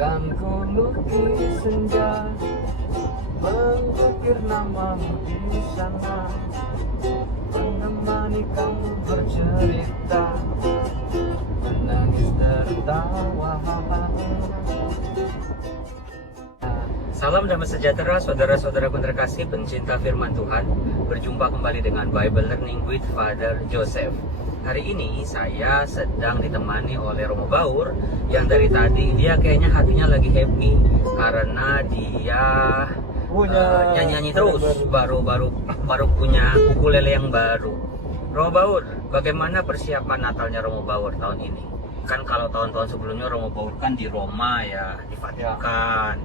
Kan ku lukis senja, mengukir namamu di sana, menemani kamu bercerita, menangis tertawa. Salam damai sejahtera saudara-saudaraku terkasih pencinta firman Tuhan. Berjumpa kembali dengan Bible Learning with Father Joseph. Hari ini saya sedang ditemani oleh Romo Baur yang dari tadi dia kayaknya hatinya lagi happy karena dia nyanyi-nyanyi terus baru punya ukulele yang baru. Romo Baur, bagaimana persiapan Natalnya Romo Baur tahun ini? Kan kalau tahun-tahun sebelumnya Romo Baur kan di Roma ya, di Vatikan.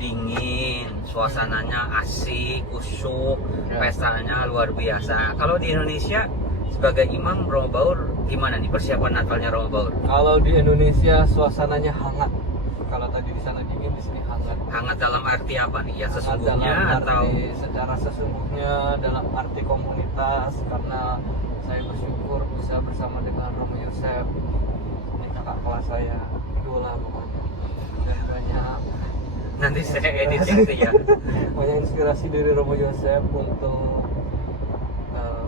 Dingin, suasananya asik, usuk, pestanya luar biasa. Kalau di Indonesia sebagai imam Romo Baur gimana nih persiapan Natalnya Romo Baur? Kalau di Indonesia suasananya hangat. Kalau tadi di sana dingin, di sini hangat. Hangat dalam arti apa nih? Ya sesungguhnya dalam atau arti, secara sesungguhnya dalam arti komunitas, karena saya bersyukur bisa bersama dengan Romo Yosef, ini kakak kelas saya, idola pokoknya, dan banyak nanti saya edit itu ya. banyak inspirasi dari Romo Yosef untuk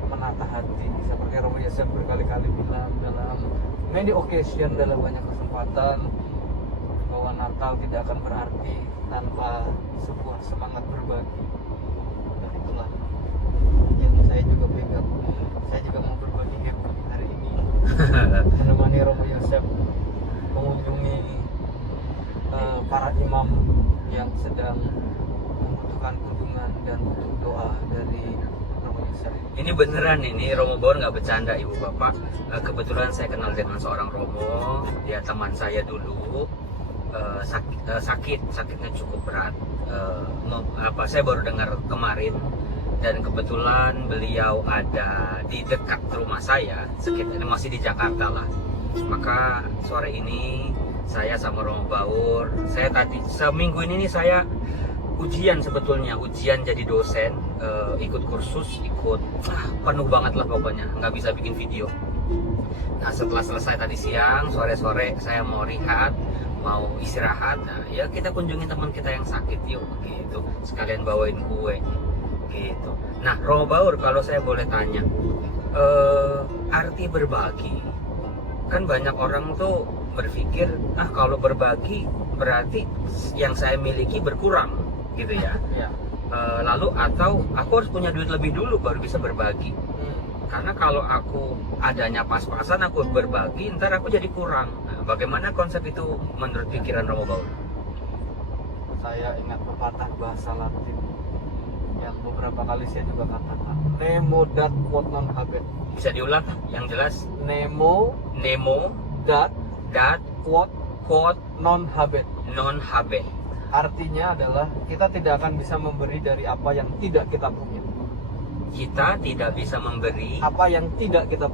menata hati. Seperti Romo Yosef berkali-kali bilang dalam many occasion, dalam banyak kesempatan, bahwa Natal tidak akan berarti tanpa sebuah semangat berbagi. Dan itulah yang saya juga pegang. Saya juga mau berbagi happy hari ini, menemani Romo Yosef mengunjungi para imam yang sedang membutuhkan kunjungan dan butuh doa dari Romo Yosef. Ini beneran ini Romo Baur nggak bercanda ibu bapak. Kebetulan saya kenal dengan seorang Romo, dia teman saya dulu. Sakitnya cukup berat. Saya baru dengar kemarin dan kebetulan beliau ada di dekat rumah saya, sekitar masih di Jakarta lah. Maka sore ini saya sama Romo Baur, saya tadi seminggu ini nih saya ujian jadi dosen, ikut kursus, penuh banget lah pokoknya, nggak bisa bikin video. Nah setelah selesai tadi siang, sore-sore saya mau rehat, mau istirahat. Nah ya kita kunjungin teman kita yang sakit yuk gitu, sekalian bawain kue gitu. Nah Romo Baur, kalau saya boleh tanya, arti berbagi, kan banyak orang tuh berpikir kalau berbagi berarti yang saya miliki berkurang gitu ya. Lalu atau aku harus punya duit lebih dulu baru bisa berbagi. Karena kalau aku adanya pas-pasan aku berbagi, ntar aku jadi kurang. Nah, bagaimana konsep itu menurut pikiran Romo Baur? Saya ingat pepatah bahasa Latin yang beberapa kali saya juga katakan, nemo dat quod non habet. Bisa diulang yang jelas? Nemo dat quod non habet. Artinya adalah kita tidak akan bisa memberi dari apa yang tidak kita punya. Kita tidak bisa memberi apa yang tidak kita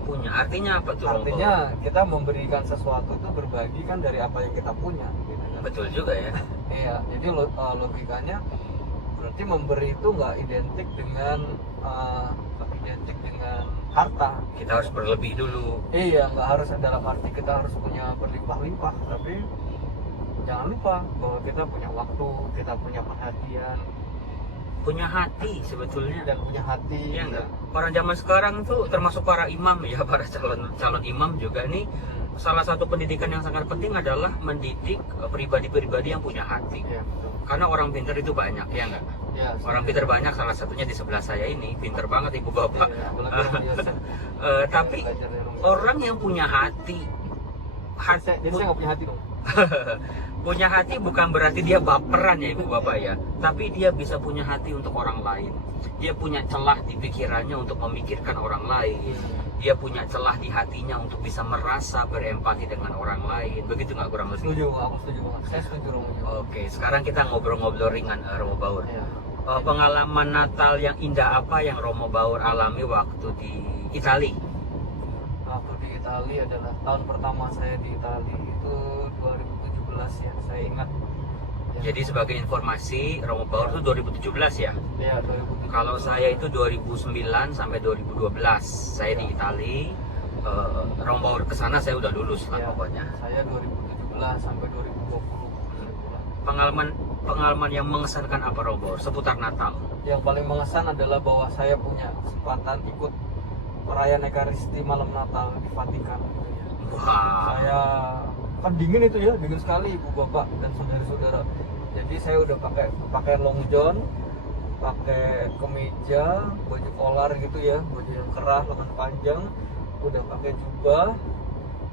punya. Artinya apa tuh? Artinya kita memberikan sesuatu itu berbagi kan dari apa yang kita punya gitu kan? Betul juga ya. Iya, jadi logikanya berarti memberi itu nggak identik dengan harta. Kita harus berlebih dulu. Iya, nggak harus dalam arti kita harus punya berlimpah-limpah, tapi jangan lupa bahwa kita punya waktu, kita punya perhatian, punya hati sebetulnya, dan punya hati. Ya enggak? Orang zaman sekarang tuh termasuk para imam ya, para calon imam juga nih, salah satu pendidikan yang sangat penting adalah mendidik pribadi-pribadi yang punya hati. Ya, betul. Karena orang pintar itu banyak, ya enggak? Ya, orang pintar banyak, salah satunya di sebelah saya ini, pintar banget ibu bapak. Ya, tapi orang yang punya hati, jadi saya nggak punya hati dong. Punya hati bukan berarti dia baperan ya ibu bapak ya, tapi dia bisa punya hati untuk orang lain. Dia punya celah di pikirannya untuk memikirkan orang lain. Dia punya celah di hatinya untuk bisa merasa berempati dengan orang lain. Begitu nggak kurang lebih? Setuju, aku setuju banget. Saya setuju Romo. Oke, sekarang kita ngobrol-ngobrol ringan Romo Baur. Pengalaman Natal yang indah apa yang Romo Baur alami waktu di Italia? Waktu di Italia adalah tahun pertama saya di Italia itu 2017 ya, saya ingat. Jadi sebagai informasi, Romo Baur itu 2017 ya? Iya, 2017. Kalau saya itu 2009 sampai 2012 saya di Italia. Romo Baur kesana saya udah lulus lah pokoknya. Saya 2017 sampai 2020. Pengalaman yang mengesankan apa Romo seputar Natal? Yang paling mengesan adalah bahwa saya punya kesempatan ikut perayaan Ekaristi malam Natal di Vatikan. Wah. Saya kan dingin itu ya, dingin sekali ibu bapak dan saudara-saudara. Jadi saya udah pakai pakaian long john, pakai kemeja, baju kolar gitu ya, baju yang kerah, lengan panjang, udah pakai jubah,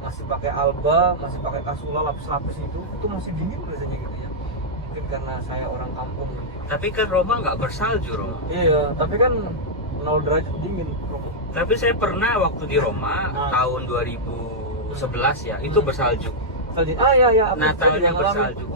masih pakai alba, masih pakai kasula lapis-lapis itu masih dingin rasanya gitu ya. Mungkin karena saya orang kampung. Tapi kan Roma nggak bersalju, Romo. Iya, tapi kan 0 derajat dingin. Tapi saya pernah waktu di Roma tahun 2011 ya, itu bersalju. Salju. Iya. Natalnya bersalju.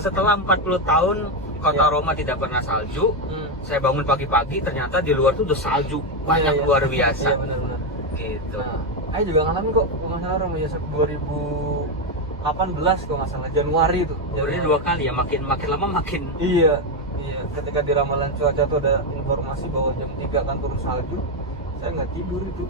Setelah 40 tahun kota Roma tidak pernah salju, saya bangun pagi-pagi ternyata di luar tuh udah salju banyak luar biasa. Iya benar-benar. Gitu. Nah, saya juga ngalamin kok, kalau nggak salah Roma Yosef 2018 kalau nggak salah Januari itu. Jadi 2 kali ya, makin lama makin. Iya. Ketika di ramalan cuaca tuh ada informasi bahwa jam 3 akan turun salju, saya nggak tidur itu.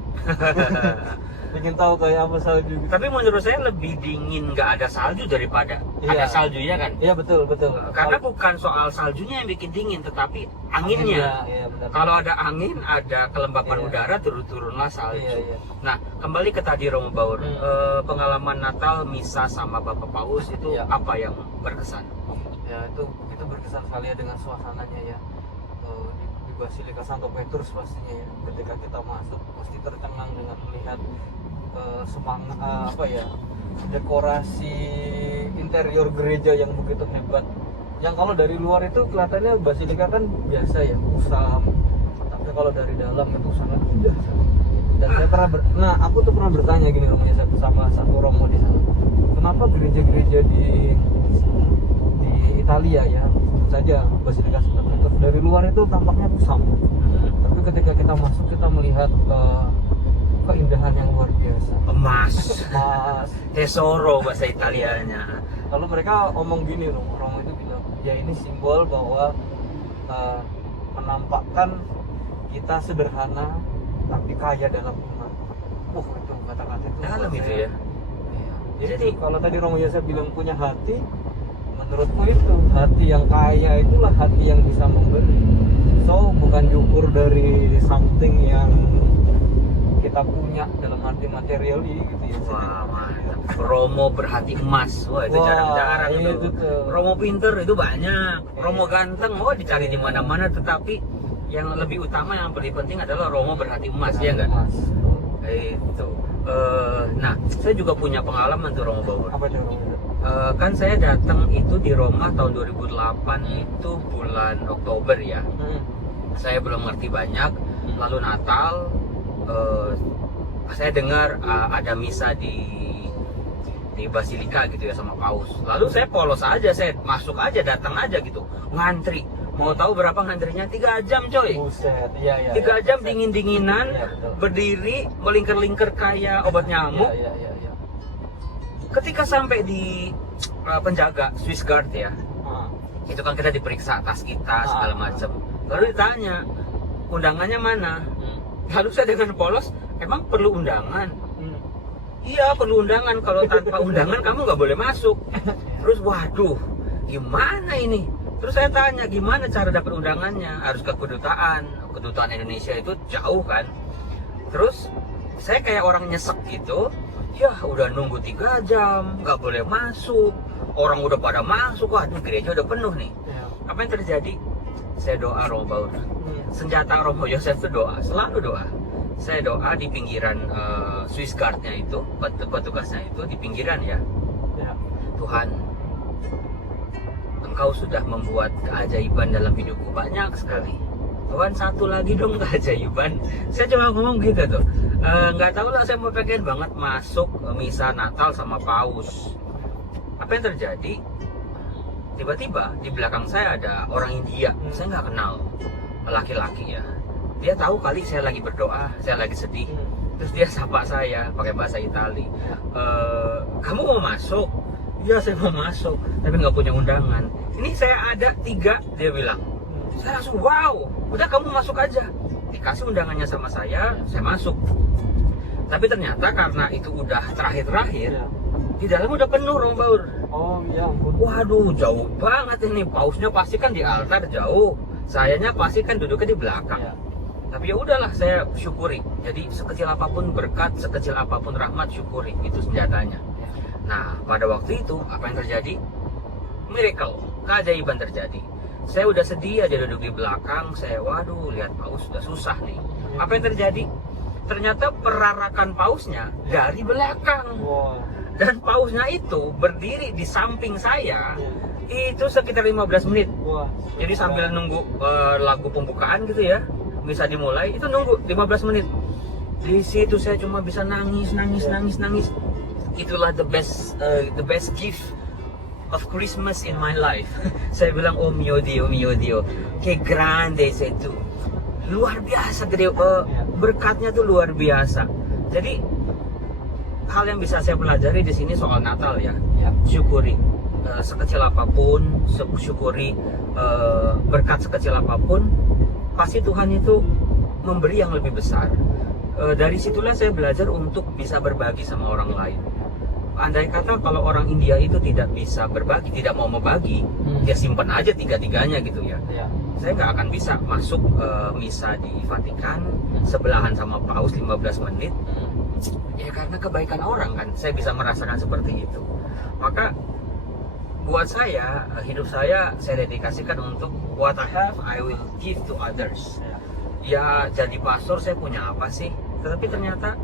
Pengen tahu kayak apa salju gitu. Tapi menurut saya lebih dingin nggak ada salju daripada ada salju ya kan? Iya betul. Karena bukan soal saljunya yang bikin dingin, tetapi anginnya. Iya, benar. Kalau ada angin, ada kelembapan udara, turunlah salju. Iya. Nah, kembali ke tadi Romo Baur, pengalaman Natal misa sama Bapak Paus itu apa yang berkesan? Ya itu berkesan sekali ya dengan suasananya ya. Di Basilika Santo Petrus pastinya ya. Ketika kita masuk pasti tercengang dengan melihat semangat dekorasi interior gereja yang begitu hebat. Yang kalau dari luar itu kelihatannya Basilika kan biasa ya, kusam. Tapi kalau dari dalam itu sangat indah. Dan saya pernah aku tuh pernah bertanya gini Romo ya, sama satu Romo di sana. Kenapa gereja-gereja di Italia ya, saja Basilika Santo Petrus dari luar itu tampaknya kusam. Tapi ketika kita masuk kita melihat keindahan yang luar biasa. Emas. Tesoro bahasa Italianya. Lalu mereka omong gini Romo itu bilang, ya ini simbol bahwa menampakkan kita sederhana tapi kaya dalam iman. Itu kata-kata itu dalam itu ya. Iya. Jadi kalau tadi Romo Yosef bilang punya hati, menurutku itu hati yang kaya itulah hati yang bisa memberi. So bukan diukur dari something yang kita punya dalam arti materiali gitu ya. Wah, mantap. Romo berhati emas. Wah, itu jarang-jarang itu. Romo pinter itu banyak. Romo ganteng, dicari di mana-mana, tetapi yang lebih utama yang paling penting adalah Romo berhati emas, ya enggak? Itu. Nah, saya juga punya pengalaman tuh Romo Baur. Apa itu Romo? Kan saya datang itu di Roma tahun 2008 itu bulan Oktober ya. Saya belum ngerti banyak. Lalu Natal saya dengar ada misa di Basilika gitu ya sama Paus. Lalu saya polos aja, saya masuk aja, datang aja gitu, ngantri. Mau tahu berapa ngantrinya? 3 jam coy. Buset, iya. 3 jam dingin-dinginan, berdiri, melingkar-lingkar kayak obat nyamuk. Iya. Ketika sampai di penjaga Swiss Guard ya, itu kan kita diperiksa tas kita segala macam. Lalu ditanya, undangannya mana? Lalu saya dengan polos, emang perlu undangan? Iya perlu undangan, kalau tanpa undangan kamu nggak boleh masuk. Terus waduh, gimana ini? Terus saya tanya, gimana cara dapat undangannya? Harus ke kedutaan Indonesia itu jauh kan? Terus saya kayak orang nyesek gitu. Ya udah nunggu 3 jam, nggak boleh masuk. Orang udah pada masuk, waduh gereja udah penuh nih. Apa yang terjadi? Saya doa Romo Baur. Senjata Romo Yosef itu doa, selalu doa. Saya doa di pinggiran Swiss Guard-nya itu, petugasnya itu di pinggiran ya. Tuhan, Engkau sudah membuat keajaiban dalam hidupku banyak sekali. Tuhan, satu lagi dong keajaiban. Saya cuma ngomong gitu tuh. Nggak tahu lah, saya mau pengen banget masuk misa Natal sama Paus. Apa yang terjadi? Tiba-tiba di belakang saya ada orang India. Saya nggak kenal, laki-laki ya. Dia tahu kali saya lagi berdoa, saya lagi sedih. Terus dia sapa saya pakai bahasa Itali. Kamu mau masuk? Iya saya mau masuk, tapi nggak punya undangan. Ini saya ada 3, dia bilang. Saya langsung wow, udah kamu masuk aja. Dikasih undangannya sama saya masuk. Tapi ternyata karena itu udah terakhir-terakhir, Di dalam udah penuh Romo Baur. Oh ya ampun. Waduh, jauh banget ini. Pausnya pasti kan di altar jauh. Sayanya pasti kan duduknya di belakang. Ya. Tapi ya udahlah, saya syukuri. Jadi sekecil apapun berkat, sekecil apapun rahmat, syukuri. Itu senjatanya. Nah, pada waktu itu apa yang terjadi? Miracle, keajaiban terjadi. Saya udah sedih aja duduk di belakang. Saya, waduh, lihat paus sudah susah nih. Apa yang terjadi? Ternyata perarakan pausnya dari belakang. Wow. Dan pausnya itu berdiri di samping saya. Itu sekitar 15 menit. Wah. Jadi sambil nunggu lagu pembukaan gitu ya, bisa dimulai, itu nunggu 15 menit. Di situ saya cuma bisa nangis. Itulah the best gift of Christmas in my life. Saya bilang, oh mio Dio, que grande itu. Luar biasa gede, berkatnya tuh luar biasa. Jadi hal yang bisa saya pelajari di sini soal Natal ya. Syukuri sekecil apapun, syukuri berkat sekecil apapun, pasti Tuhan itu memberi yang lebih besar. Dari situlah saya belajar untuk bisa berbagi sama orang lain. Andai kata kalau orang India itu tidak bisa berbagi, tidak mau membagi, dia simpan aja tiga-tiganya gitu ya. Saya nggak akan bisa masuk misa di Vatikan sebelahan sama paus 15 menit. Ya karena kebaikan orang kan, saya bisa merasakan seperti itu. Maka buat saya, hidup saya dedikasikan untuk what I have, I will give to others. Ya jadi pastor saya punya apa sih? Tetapi ternyata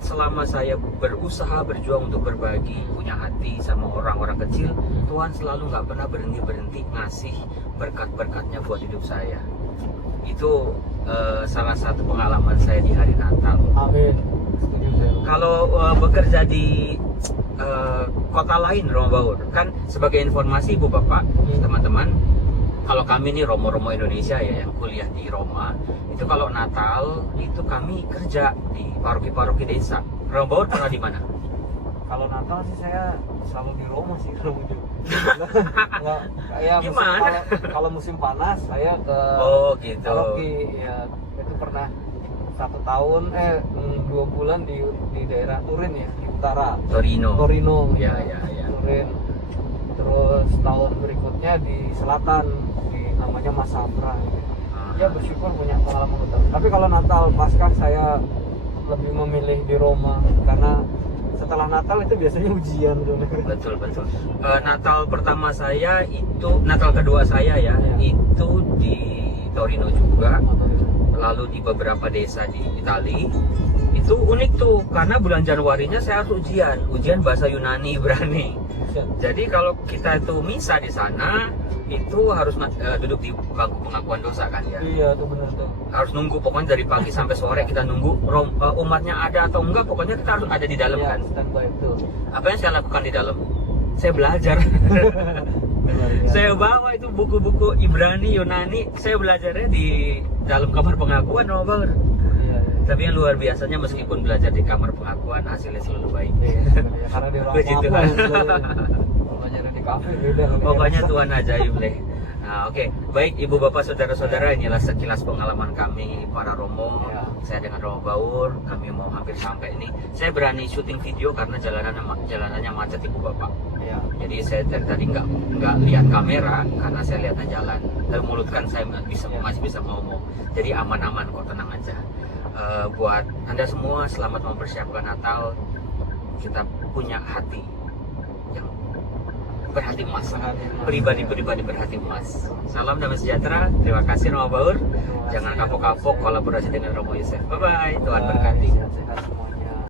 selama saya berusaha berjuang untuk berbagi, punya hati sama orang-orang kecil, Tuhan selalu nggak pernah berhenti ngasih berkat-berkatnya buat hidup saya. Itu salah satu pengalaman saya di hari Natal. Amin. Kalau bekerja di kota lain, Romo Baur, kan sebagai informasi Ibu Bapak, teman-teman, kalau kami nih Romo-Romo Indonesia ya yang kuliah di Roma, itu kalau Natal itu kami kerja di paroki-paroki desa. Romo Baur pernah di mana? Kalau Natal sih saya selalu di Roma sih, Romo juga. Nggak, ya, Gimana? Kalau musim panas saya ke Gitu. paroki ya, itu pernah 1 tahun 2 bulan di daerah Turin ya, di utara. Torino Ya. Turin. Terus tahun berikutnya di selatan, di namanya Masabra. Ya bersyukur punya pengalaman betul. Tapi kalau Natal Paskah saya lebih memilih di Roma karena setelah Natal itu biasanya ujian tuh. Betul. Natal pertama saya itu, Natal kedua saya ya, itu di Torino juga. Lalu di beberapa desa di Italia. Itu unik tuh karena bulan Januarinya saya harus ujian bahasa Yunani, Ibrani. Jadi kalau kita itu misa di sana itu harus duduk di bangku pengakuan dosa kan ya. Iya tuh benar tuh. Harus nunggu, pokoknya dari pagi sampai sore kita nunggu umatnya ada atau enggak, pokoknya kita harus ada di dalam kan. Standby itu. Apa yang saya lakukan di dalam? Saya belajar. Saya bawa itu buku-buku Ibrani, Yunani, saya belajarnya di dalam kamar pengakuan, Romo Baur. Iya. Tapi yang luar biasanya meskipun belajar di kamar pengakuan hasilnya selalu baik. Iya, karena di ruang Puji tamu, Tuhan. belajar di kafe beda. Pokoknya Tuhan ajaib deh. Nah, oke. Baik Ibu Bapak Saudara-saudara, inilah sekilas pengalaman kami para Romo. Ya. Saya dengan Romo Baur, kami mau hampir sampai ini. Saya berani syuting video karena jalanannya macet Ibu Bapak. Ya. Jadi saya dari tadi nggak lihat kamera karena saya lihatnya jalan. Tapi mulut kan saya masih bisa ngomong. Jadi aman-aman kok, tenang aja. Buat Anda semua selamat mempersiapkan Natal. Kita punya hati yang berhati emas, pribadi berhati emas. Salam damai sejahtera. Terima kasih Romo Baur. Jangan kapok-kapok kolaborasi dengan Romo Yosef. Bye bye. Tuhan berkati. Sehat-sehat semuanya.